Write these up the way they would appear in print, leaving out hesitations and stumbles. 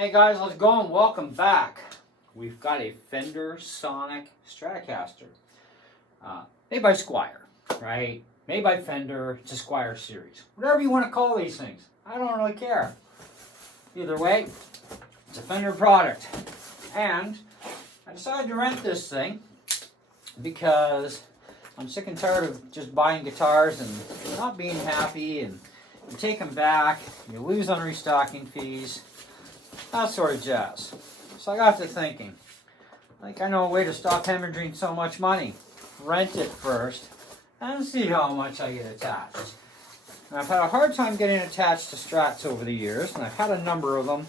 Hey guys, how's it going? Welcome back. We've got a Fender Sonic Stratocaster. Made by Squier, right? Made by Fender. It's a Squier series. Whatever you want to call these things. I don't really care. Either way, it's a Fender product. And I decided to rent this thing because I'm sick and tired of just buying guitars and not being happy, and you take them back, you lose on restocking fees, that sort of jazz. So I got to thinking, I know a way to stop hemorrhaging so much money. Rent it first and see how much I get attached. And I've had a hard time getting attached to Strats over the years, and I've had a number of them,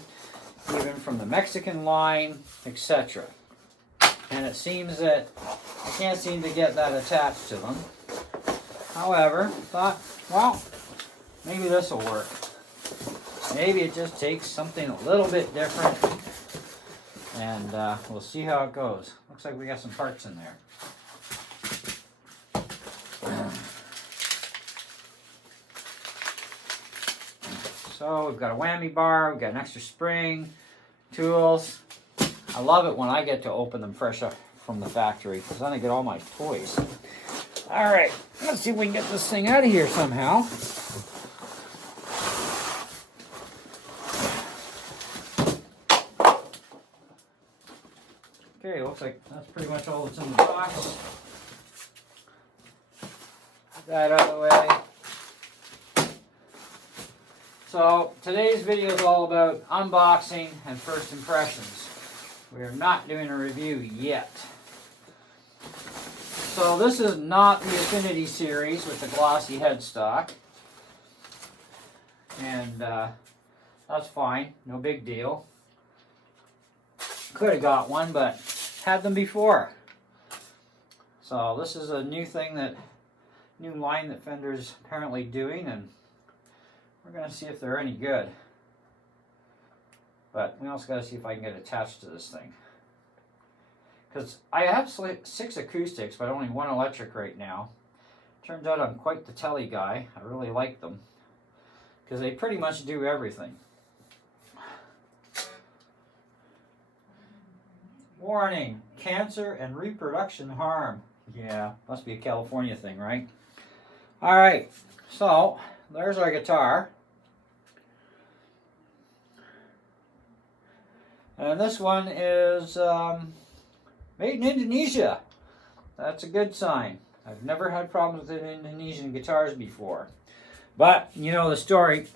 even from the Mexican line, etc. And it seems that I can't seem to get that attached to them. However, I thought, well, maybe this will work. Maybe it just takes something a little bit different, and we'll see how it goes. Looks like we got some parts in there. So we've got a whammy bar, we've got an extra spring, tools. I love it when I get to open them fresh up from the factory, because then I get all my toys. Alright, let's see if we can get this thing out of here somehow. Okay, looks like that's pretty much all that's in the box. Get that out of the way. So, today's video is all about unboxing and first impressions. We are not doing a review yet. So, this is not the Affinity series with the glossy headstock. And that's fine, no big deal. Could have got one, but had them before. So this is a new line that Fender's apparently doing, and we're going to see if they're any good. But we also got to see if I can get attached to this thing. Because I have 6 acoustics, but only 1 electric right now. Turns out I'm quite the telly guy. I really like them, because they pretty much do everything. Warning, cancer and reproduction harm. Yeah, must be a California thing, right? Alright, so there's our guitar. And this one is made in Indonesia. That's a good sign. I've never had problems with Indonesian guitars before. But, you know the story.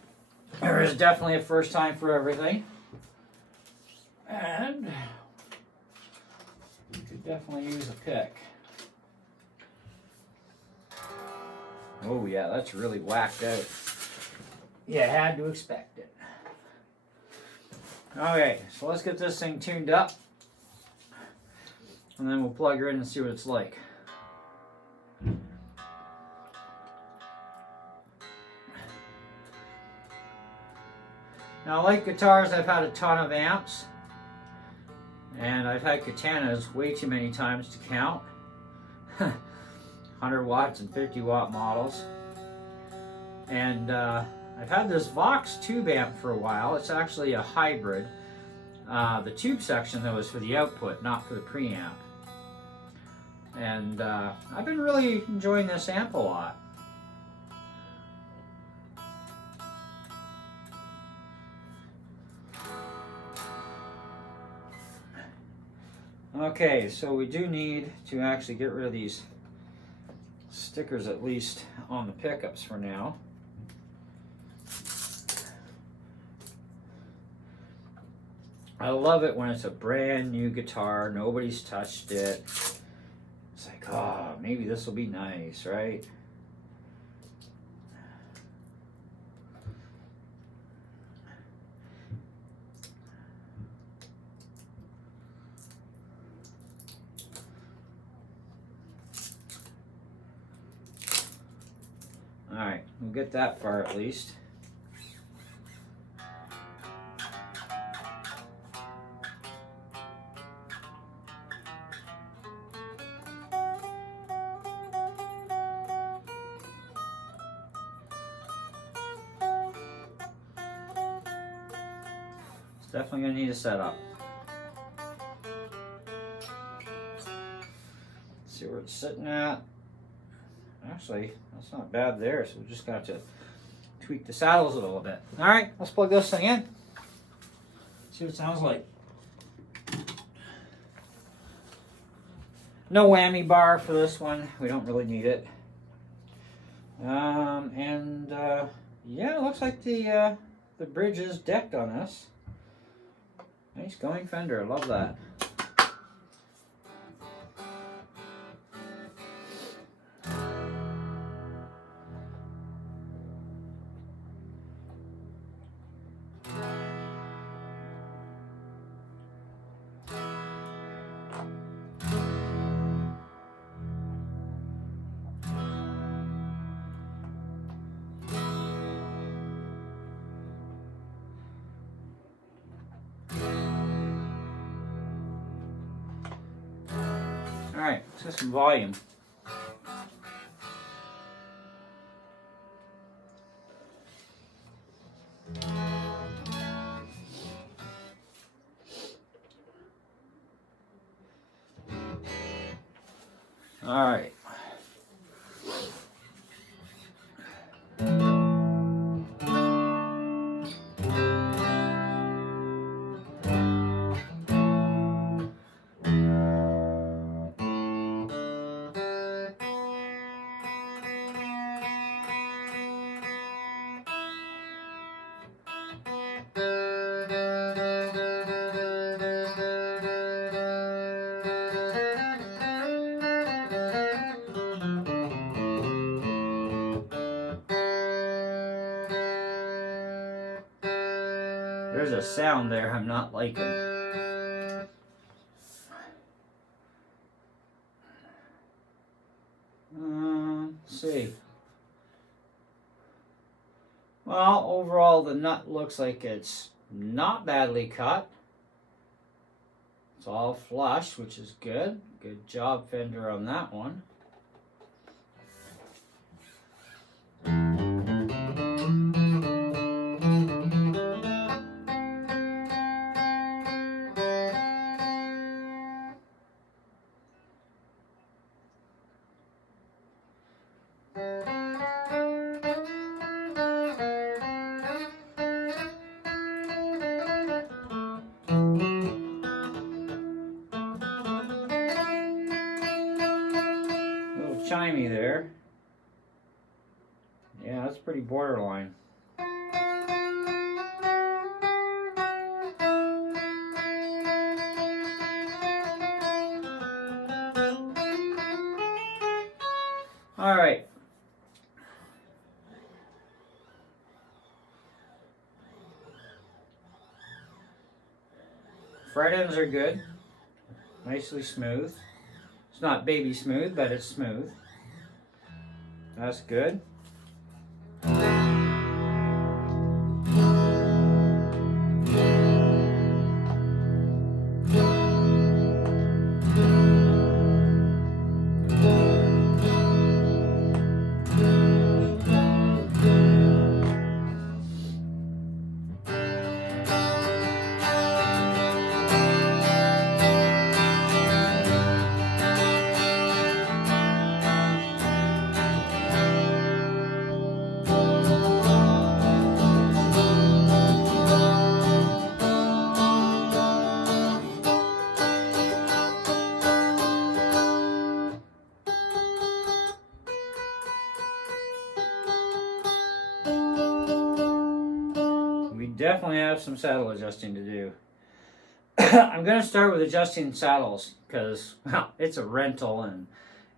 There is definitely a first time for everything. And definitely use a pick. Oh yeah, that's really whacked out. You had to expect it. Okay, so let's get this thing tuned up, and then we'll plug her in and see what it's like. Now, like guitars, I've had a ton of amps. And I've had katanas way too many times to count. 100 watts and 50 watt models. And I've had this Vox tube amp for a while. It's actually a hybrid. The tube section, though, is for the output, not for the preamp. And I've been really enjoying this amp a lot. Okay, so we do need to actually get rid of these stickers, at least on the pickups for now. I love it when it's a brand new guitar, nobody's touched it. It's like, oh, maybe this will be nice, right? Alright, we'll get that far at least. definitely gonna need a setup. See where it's sitting at. Actually, that's not bad there, so we just got to tweak the saddles a little bit. All right, let's plug this thing in. See what it sounds like. No whammy bar for this one. We don't really need it. Yeah, it looks like the bridge is decked on this. Nice going Fender. I love that. All right, let's get some volume. All right. There's a sound there I'm not liking. Let's see. Well, overall the nut looks like it's not badly cut. It's all flush, which is good. Good job, Fender, on that one. Chimey there. Yeah, that's pretty borderline. All right. Fret ends are good. Nicely smooth. It's not baby smooth, but it's smooth. That's good. Definitely have some saddle adjusting to do. I'm going to start with adjusting saddles because, well, it's a rental and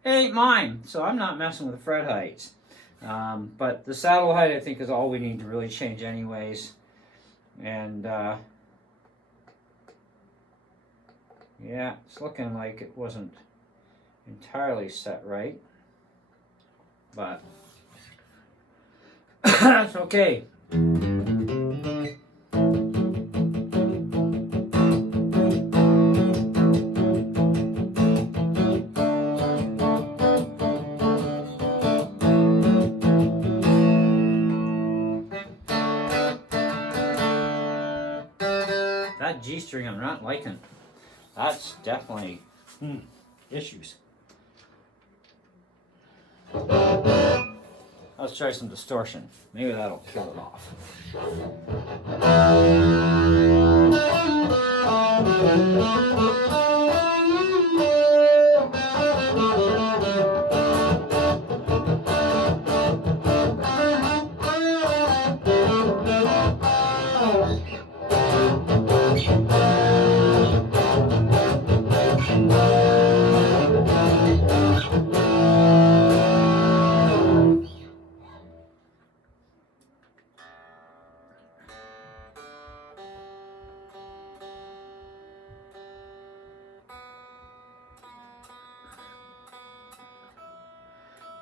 it ain't mine, so I'm not messing with the fret heights. But the saddle height, I think, is all we need to really change anyways. And, yeah, it's looking like it wasn't entirely set right. But that's okay. that G string I'm not liking. That's definitely issues. Let's try some distortion. Maybe that'll kill it off.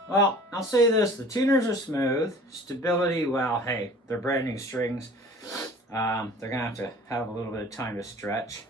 Well, I'll say this, the tuners are smooth. Stability, well, hey, they're brand new strings. They're going to have a little bit of time to stretch.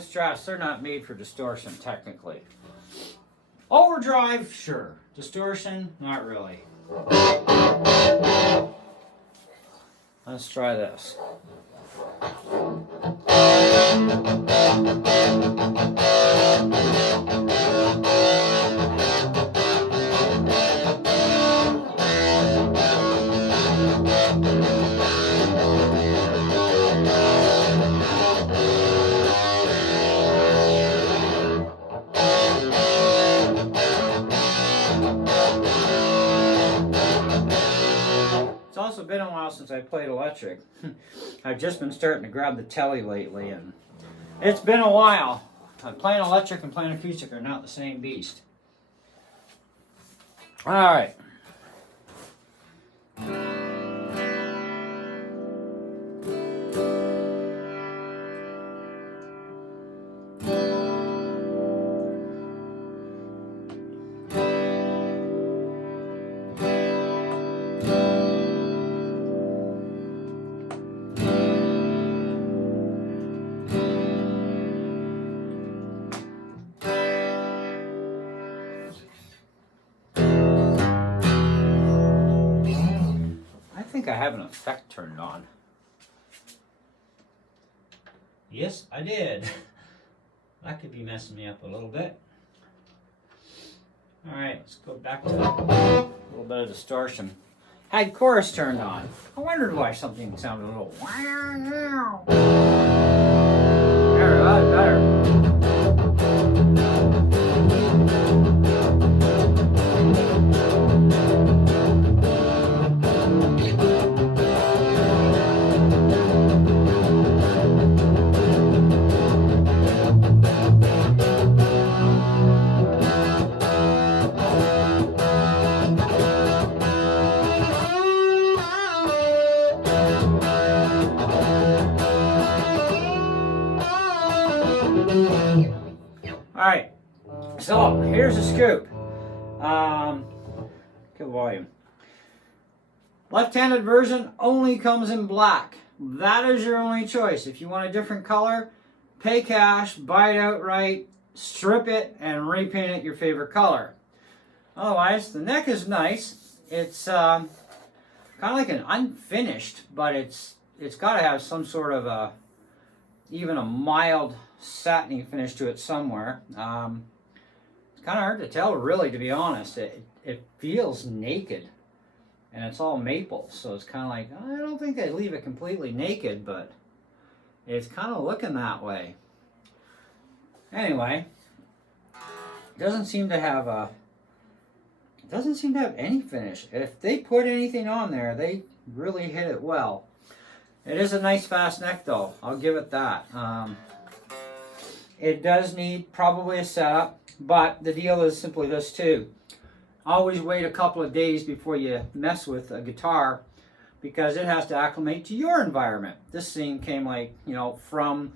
Strats, they're not made for distortion technically. Overdrive, sure. Distortion, not really. Let's try this. Been a while since I played electric. I've just been starting to grab the telly lately, and it's been a while. Playing electric and playing acoustic are not the same beast. All right. I have an effect turned on. Yes, I did. That could be messing me up a little bit. Alright, let's go back to a little bit of distortion. Had chorus turned on. I wondered why something sounded a little wow. There, better. Alright, so here's a scoop. Good volume. Left-handed version only comes in black. That is your only choice. If you want a different color, pay cash, buy it outright, strip it, and repaint it your favorite color. Otherwise, the neck is nice. It's kind of like an unfinished, but it's got to have some sort of even a mild satiny finish to it somewhere. It's kind of hard to tell, really, to be honest. It feels naked, and it's all maple, so it's kind of like, I don't think they'd leave it completely naked, but it's kind of looking that way. Anyway, it doesn't seem to have any finish. If they put anything on there, they really hit it well. It is a nice fast neck, though. I'll give it that. It does need probably a setup, but the deal is simply this too. Always wait a couple of days before you mess with a guitar because it has to acclimate to your environment. This thing came like, you know, from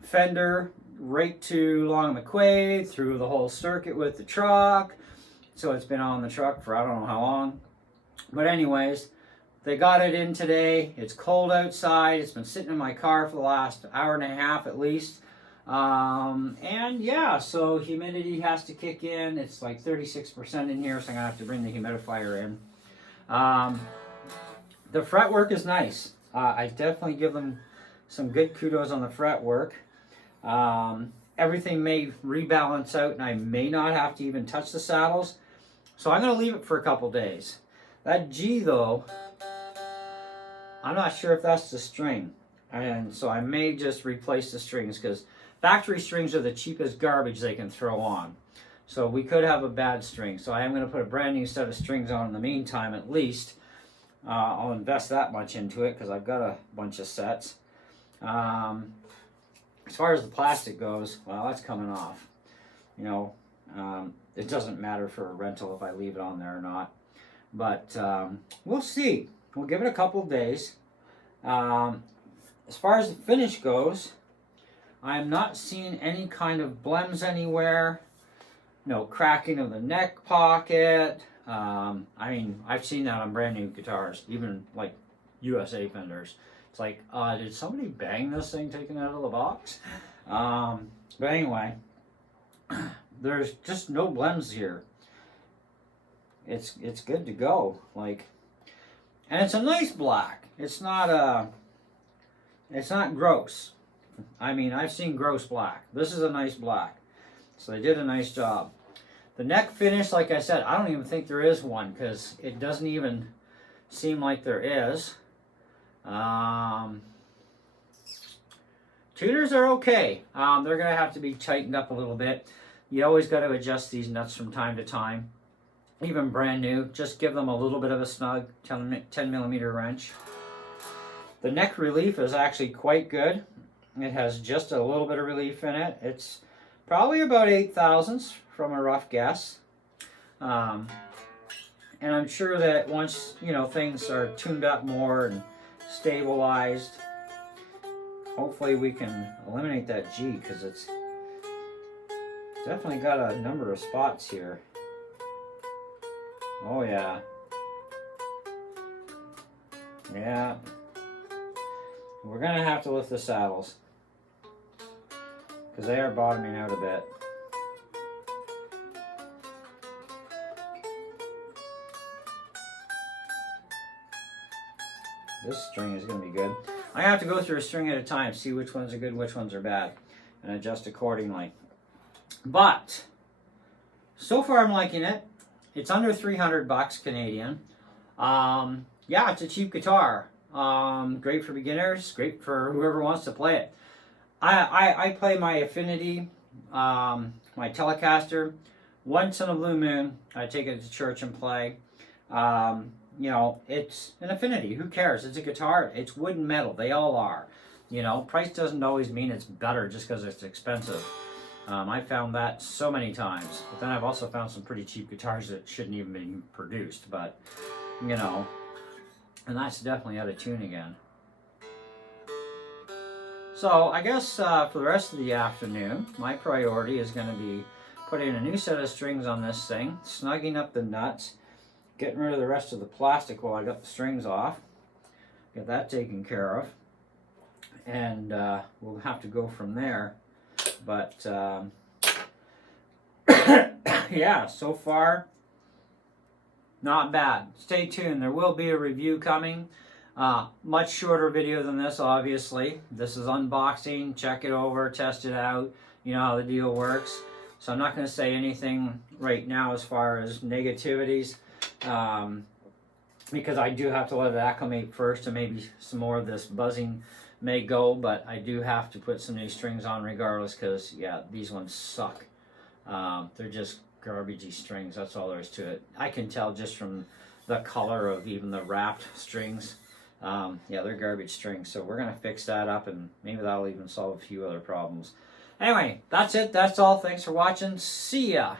Fender right to Long McQuaid, through the whole circuit with the truck. So it's been on the truck for I don't know how long. But anyways, they got it in today. It's cold outside. It's been sitting in my car for the last hour and a half at least. And yeah, so humidity has to kick in. It's like 36% in here, so I'm gonna have to bring the humidifier in. The fretwork is nice. I definitely give them some good kudos on the fretwork. Everything may rebalance out, and I may not have to even touch the saddles. So I'm gonna leave it for a couple days. That G though, I'm not sure if that's the string, and so I may just replace the strings because factory strings are the cheapest garbage they can throw on. So we could have a bad string. So I am going to put a brand new set of strings on in the meantime at least. I'll invest that much into it because I've got a bunch of sets. As far as the plastic goes, well, that's coming off. You know, it doesn't matter for a rental if I leave it on there or not. But we'll see. We'll give it a couple of days. As far as the finish goes, I am not seeing any kind of blems anywhere. No cracking of the neck pocket. I mean, I've seen that on brand new guitars, even like USA Fenders. It's like, did somebody bang this thing taken out of the box? But anyway, there's just no blems here. It's good to go. Like, and it's a nice black. It's not gross. I mean, I've seen gross black. This is a nice black. So they did a nice job. The neck finish, like I said, I don't even think there is one because it doesn't even seem like there is. Tuners are okay. They're going to have to be tightened up a little bit. You always got to adjust these nuts from time to time. Even brand new, just give them a little bit of a snug 10 millimeter wrench. The neck relief is actually quite good. It has just a little bit of relief in it. It's probably about 8/1000ths from a rough guess. And I'm sure that once, you know, things are tuned up more and stabilized, hopefully we can eliminate that G because it's definitely got a number of spots here. Oh yeah. Yeah. We're going to have to lift the saddles because they are bottoming out a bit. This string is going to be good. I have to go through a string at a time, see which ones are good, which ones are bad, and adjust accordingly. But so far I'm liking it. It's under 300 bucks Canadian. Yeah, it's a cheap guitar. Great for beginners, great for whoever wants to play it. I play my Affinity, my Telecaster. Once in a blue moon, I take it to church and play. You know, it's an Affinity. Who cares? It's a guitar. It's wood and metal. They all are. You know, price doesn't always mean it's better just because it's expensive. I found that so many times. But then I've also found some pretty cheap guitars that shouldn't even be produced. But, you know, and that's definitely out of tune again. So I guess for the rest of the afternoon, my priority is going to be putting a new set of strings on this thing, snugging up the nuts, getting rid of the rest of the plastic while I got the strings off, get that taken care of, and we'll have to go from there. But yeah, so far, not bad. Stay tuned. There will be a review coming. Much shorter video than this, obviously. This is unboxing. Check it over. Test it out. You know how the deal works. So I'm not going to say anything right now as far as negativities. Because I do have to let it acclimate first, and maybe some more of this buzzing may go. But I do have to put some new strings on regardless because, yeah, these ones suck. They're just garbagey strings. That's all there is to it. I can tell just from the color of even the wrapped strings. Yeah, they're garbage strings. So we're going to fix that up, and maybe that'll even solve a few other problems. Anyway, that's it. That's all. Thanks for watching. See ya.